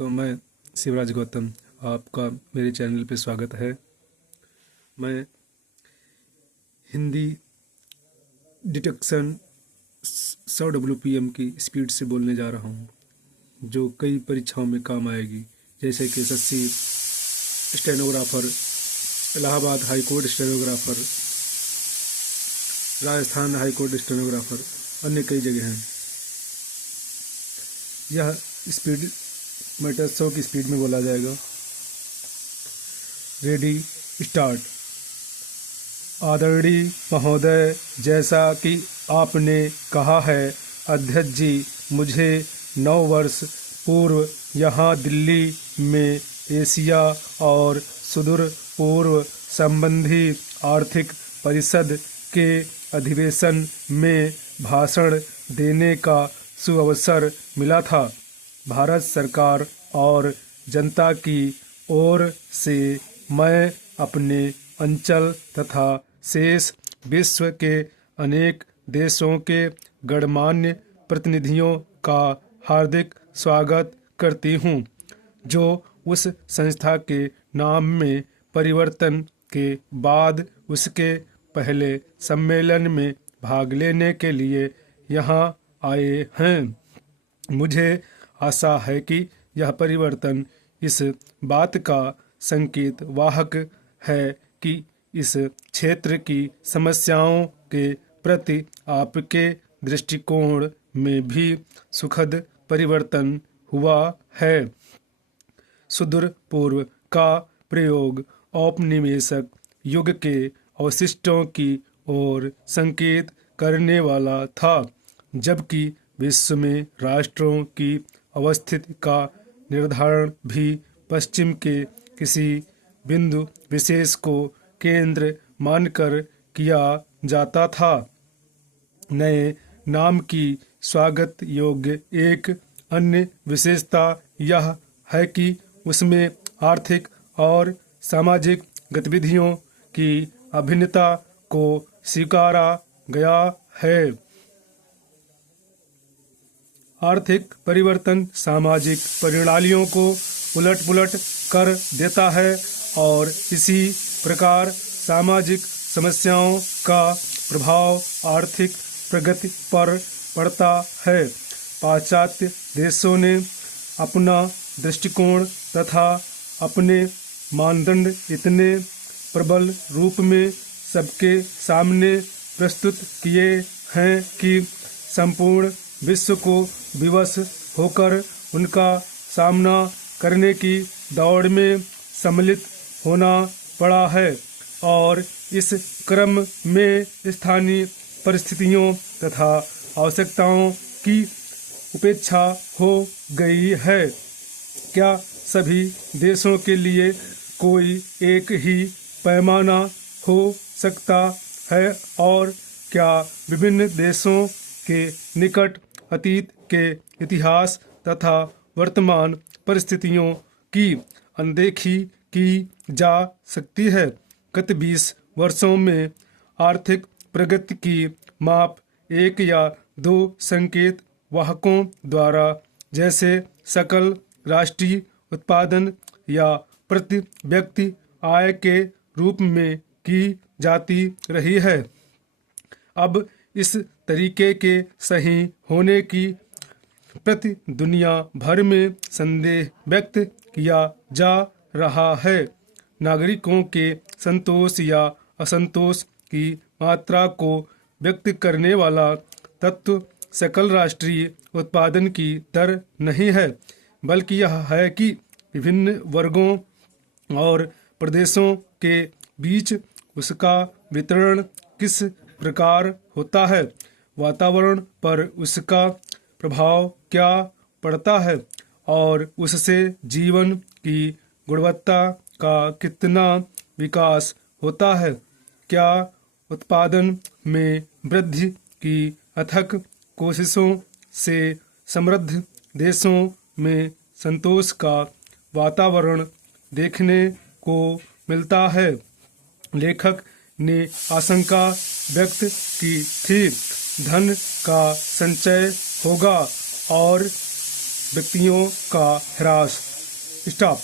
तो मैं शिवराज गौतम, आपका मेरे चैनल पे स्वागत है। मैं हिंदी डिटेक्शन 100 WPM की स्पीड से बोलने जा रहा हूँ, जो कई परीक्षाओं में काम आएगी, जैसे कि SSC stenographer, Allahabad high court stenographer, Rajasthan high court stenographer, अन्य कई जगह हैं। यह स्पीड मीटर 100 की स्पीड में बोला जाएगा। Ready, start. आदरणीय महोदय, जैसा कि आपने कहा है अध्यक्ष जी, मुझे 9 वर्ष पूर्व यहाँ दिल्ली में एशिया और सुदूर पूर्व संबंधी आर्थिक परिषद के अधिवेशन में भाषण देने का सुअवसर मिला था। भारत सरकार और जनता की ओर से मैं अपने अंचल तथा शेष विश्व के अनेक देशों के गणमान्य प्रतिनिधियों का हार्दिक स्वागत करती हूँ, जो उस संस्था के नाम में परिवर्तन के बाद उसके पहले सम्मेलन में भाग लेने के लिए यहाँ आए हैं। मुझे आशा है कि यह परिवर्तन इस बात का संकेत वाहक है कि इस क्षेत्र की समस्याओं के प्रति आपके दृष्टिकोण में भी सुखद परिवर्तन हुआ है। सुदूर पूर्व का प्रयोग औपनिवेशिक युग के अवशिष्टों की ओर संकेत करने वाला था, जबकि विश्व में राष्ट्रों की अवस्थिति का निर्धारण भी पश्चिम के किसी बिंदु विशेष को केंद्र मानकर किया जाता था। नए नाम की स्वागत योग्य एक अन्य विशेषता यह है कि उसमें आर्थिक और सामाजिक गतिविधियों की अभिन्नता को स्वीकारा गया है। आर्थिक परिवर्तन सामाजिक प्रणालियों को उलट-पुलट कर देता है और इसी प्रकार सामाजिक समस्याओं का प्रभाव आर्थिक प्रगति पर पड़ता है। पाश्चात्य देशों ने अपना दृष्टिकोण तथा अपने मानदंड इतने प्रबल रूप में सबके सामने प्रस्तुत किए हैं कि संपूर्ण विश्व को विवश होकर उनका सामना करने की दौड़ में सम्मिलित होना पड़ा है, और इस क्रम में स्थानीय परिस्थितियों तथा आवश्यकताओं की उपेक्षा हो गई है। क्या सभी देशों के लिए कोई एक ही पैमाना हो सकता है, और क्या विभिन्न देशों के निकट अतीत के इतिहास तथा वर्तमान परिस्थितियों की अनदेखी की जा सकती है? गत 20 वर्षों में आर्थिक प्रगति की माप 1 या 2 संकेत वाहकों द्वारा, जैसे सकल राष्ट्रीय उत्पादन या प्रति व्यक्ति आय के रूप में की जाती रही है। अब इस तरीके के सही होने की प्रति दुनिया भर में संदेह व्यक्त किया जा रहा है। नागरिकों के संतोष या असंतोष की मात्रा को व्यक्त करने वाला तत्व सकल राष्ट्रीय उत्पादन की दर नहीं है, बल्कि यह है कि विभिन्न वर्गों और प्रदेशों के बीच उसका वितरण किस प्रकार होता है, वातावरण पर उसका प्रभाव क्या पड़ता है, और उससे जीवन की गुणवत्ता का कितना विकास होता है। क्या उत्पादन में वृद्धि की अथक कोशिशों से समृद्ध देशों में संतोष का वातावरण देखने को मिलता है? लेखक ने आशंका व्यक्त की थी, धन का संचय होगा और व्यक्तियों का ह्रास। स्टॉप।